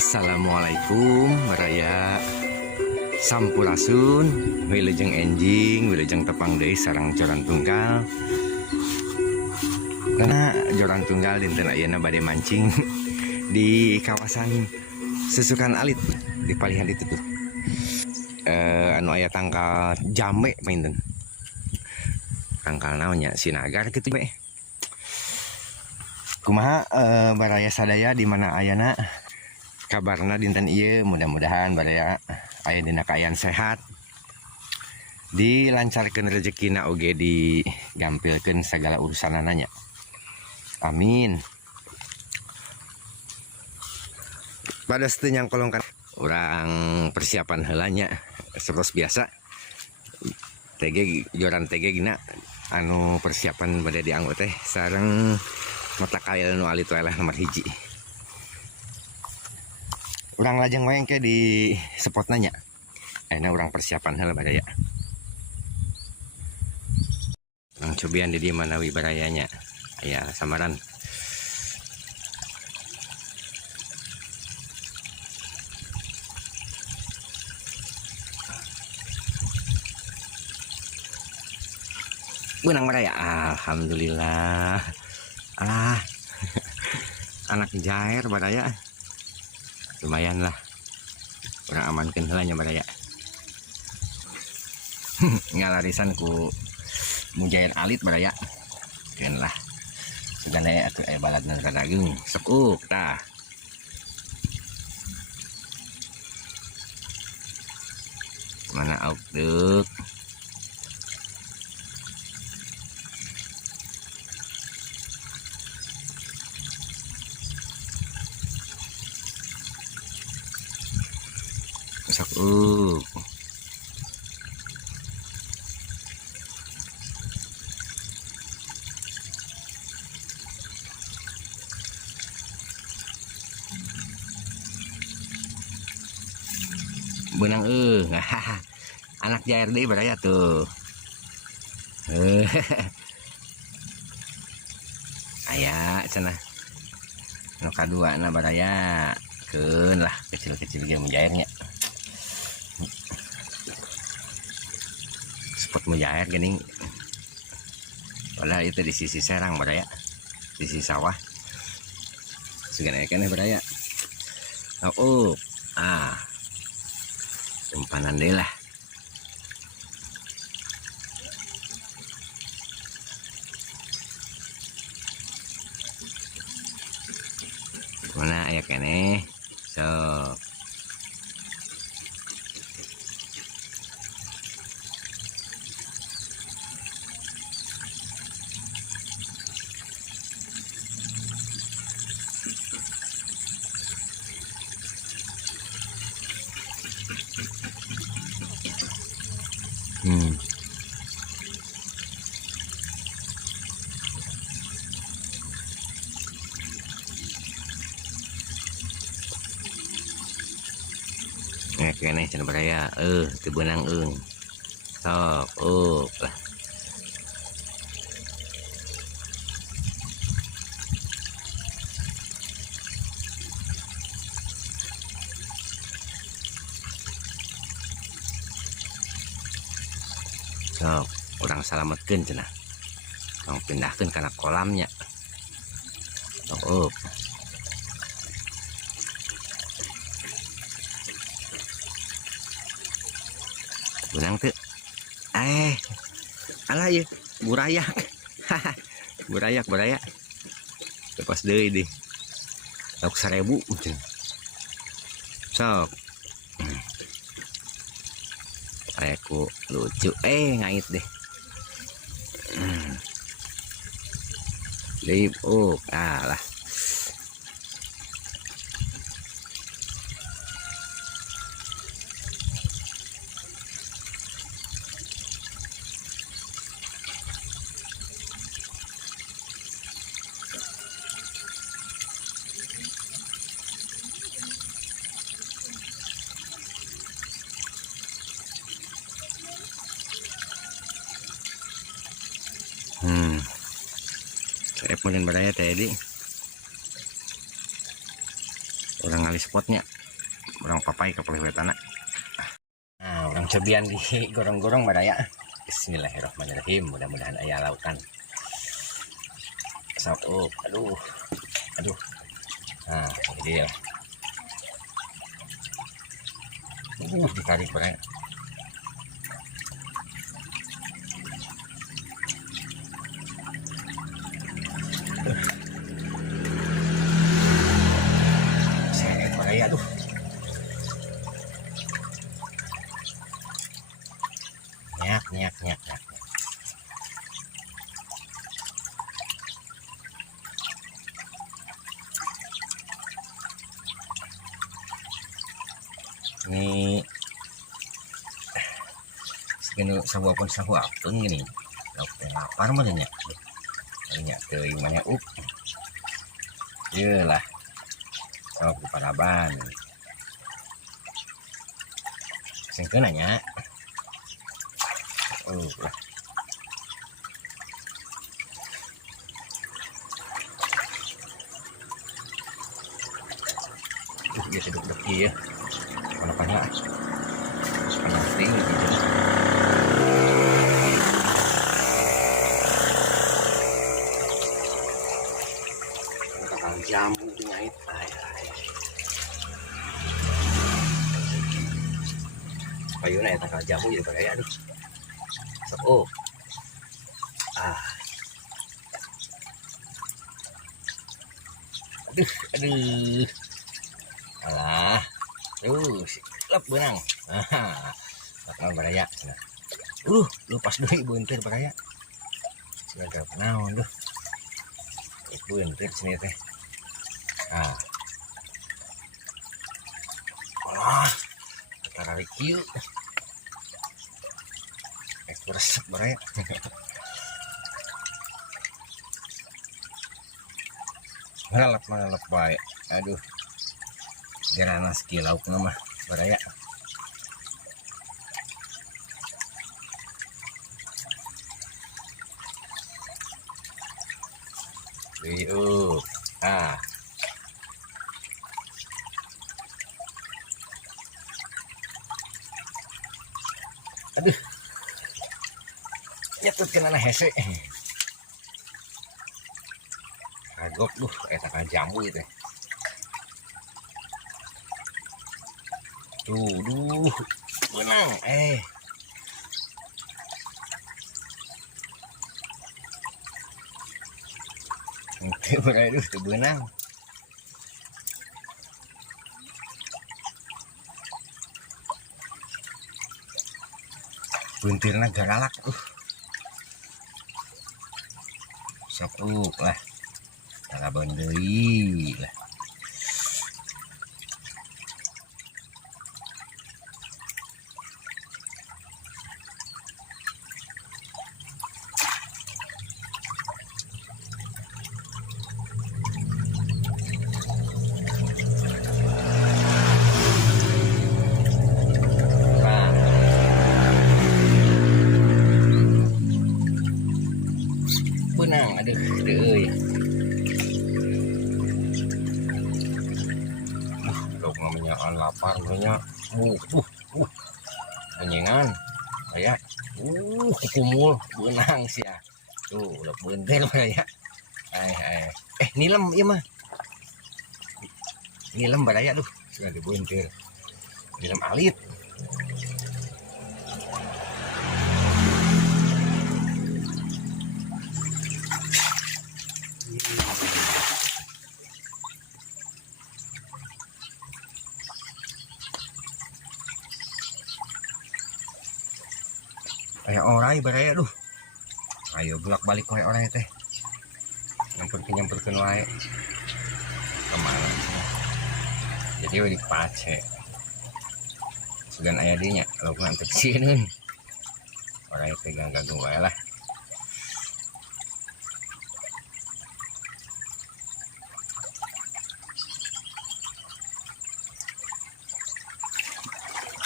Assalamualaikum Baraya Sampurasun Wilujeng enjing Wilujeng tepang deui sareng joran tunggal karena joran tunggal dinten ayeuna bade mancing di kawasan Susukan Alit di palihan itu tuh anu aya tangkal jame mainten tangkal naonnya sinagar kitu be kumaha Baraya sadaya di mana ayana kabarna dinten ieu mudah-mudahan Baraya aya dina kaayaan sehat dilancarkeun rezekina oge digampilkeun segala urusanana nya amin. Pada seteunya kolongkan urang persiapan heula nya seperti biasa TG joran TG gina anu persiapan pada dianggo teh sareng mata kail nu alit wae lah nomor hiji urang lajeng wae engke di spot nanya ayeuna urang persiapan heula Baraya urang cobian di dieu manawi Barayanya aya samaran benang Baraya alhamdulillah anak jair Baraya lumayan lah kurang amankan helanya Baraya ngalarisan ku mujair alit Baraya kan lah segala atuh balad nan radagung sekuk tah mana auk sekuk benang anak jair deui Baraya tuh aya cenah nu kadua na Baraya keun lah kecil-kecil ge mujairnya spot mujair geuning padahal itu di sisi Serang Baraya di sisi sawah segala keneh Baraya umpanan deh lah mana aya keneh sok keneh cenah Baraya teu beunang sok lah sok urang salametkeun cenah tong pindahkeun kana kolamnya sok benang tuh alah ya burayak burayak lepas deui deh sok 1000 sok aku lucu ngait deh lip alah saya punya Baraya tadi orang ngali spotnya orang papai ke pelihwetan. Nah orang cobian di gorong-gorong baraya. Bismillahirrahmanirrahim, mudah-mudahan ayah lautan. Oh, aduh, nah ini dia. Ditarik baraya. Seret baraya, aduh. Nyak. Ini segini sebuah pun gini. Lapar mah nya. Nya teu imanya Iyalah. Sok di Paraban. Sing nanya. Lah. Dia seduk-seduk ya. Panas tinggi gitu. Kakang jamu penyait. Payuna ya kakang jamu jadi pakai aduh. Oh. Aduh. Alah. Silap benang. Bakal baraya. Lupas deui beuntir baraya. Siga naon duh. Beuntir sini teh. Tarik kieu. Resep baraya. Ngalap bae. Aduh. Gerana sekilauk nama baraya. Aduh. Nyetut kena hese. Kagok eta ka jamu itu. Duh, benang, Oke, beraduh tuh benang. Buntirna galak, Sok lah, kalaban deui lah. Benang, aduh, euy. Lok namanya lapar namanya. Anjingan. Aya. Kumul benang sia. Tuh, udah beuntir ya. Nilem ieu mah. Nilem baraya duh, sudah dibeuntir. Nilem alit. Kayak orai baraya duh. Ayo bolak-balik wae orai teh. Nyamper-nyamperkeun wae. Kemana? Jadi we dipace. Sugan aya dieu nya, laukna teu sieun. Orai teh ganggu wae lah.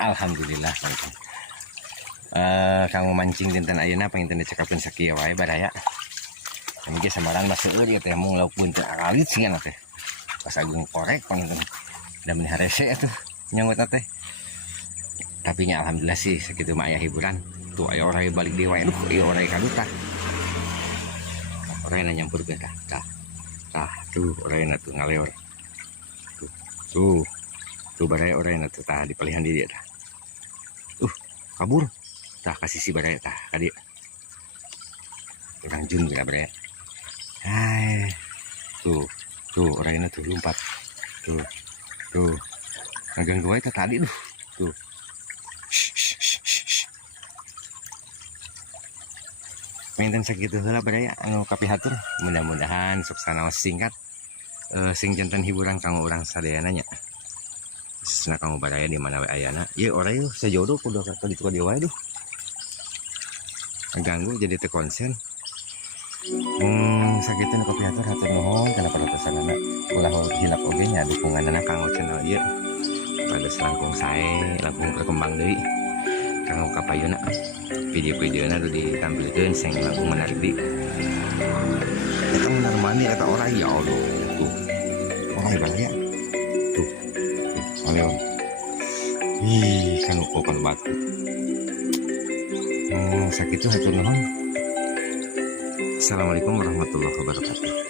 Alhamdulillah. Kamu mancing dinten ayeuna panginten dicekapkeun sakieu wae baraya. Kami ge samarang mah seueur ieu teh mung lauk buntir alit sieun teh. Pas agung korek panginten dan meniharese tuh nyanggut teh. Tapi nya alhamdulillah sih segitu mah aya hiburan. Tuh ayo orang balik dewa, aduh ayo orang kaduta. Orang nyampur ke tah. Tuh orang tuh ngaleor. Tuh baraya orang tuh tah di palihan di dia tah. Kabur. Tah kasih si baraya tah ka dieu. Orang jun gila baraya. Hai. Tuh orang tuh lompat. Tuh. Ngaganggu wae tah tadi tuh. Mainten segitu heula baraya anu kapihatur. Mudah-mudahan suksana singkat sing jantan hiburan kanggo urang sadayana nya. Khususna kanggo baraya di mana we ayana. Ieu orang yeuh sajodoh kudu ka ditu ka dieu wae duh. Ngaganggu jadi teu konsen. Sakitu kapihatur hatur nuhun kana paratosanana. Ulah hilap oge nya dukunganana kanggo channel ieu. Pada selangkung sae, langkung berkembang deui. Kanggo kapayuna video-videona udah ditampilkan sing langkung menarik di eta normani eta orang ya Allah tuh orang bahaya tuh ayo kan ukokan batu sakitu hatur nuhun. Assalamualaikum warahmatullahi wabarakatuh.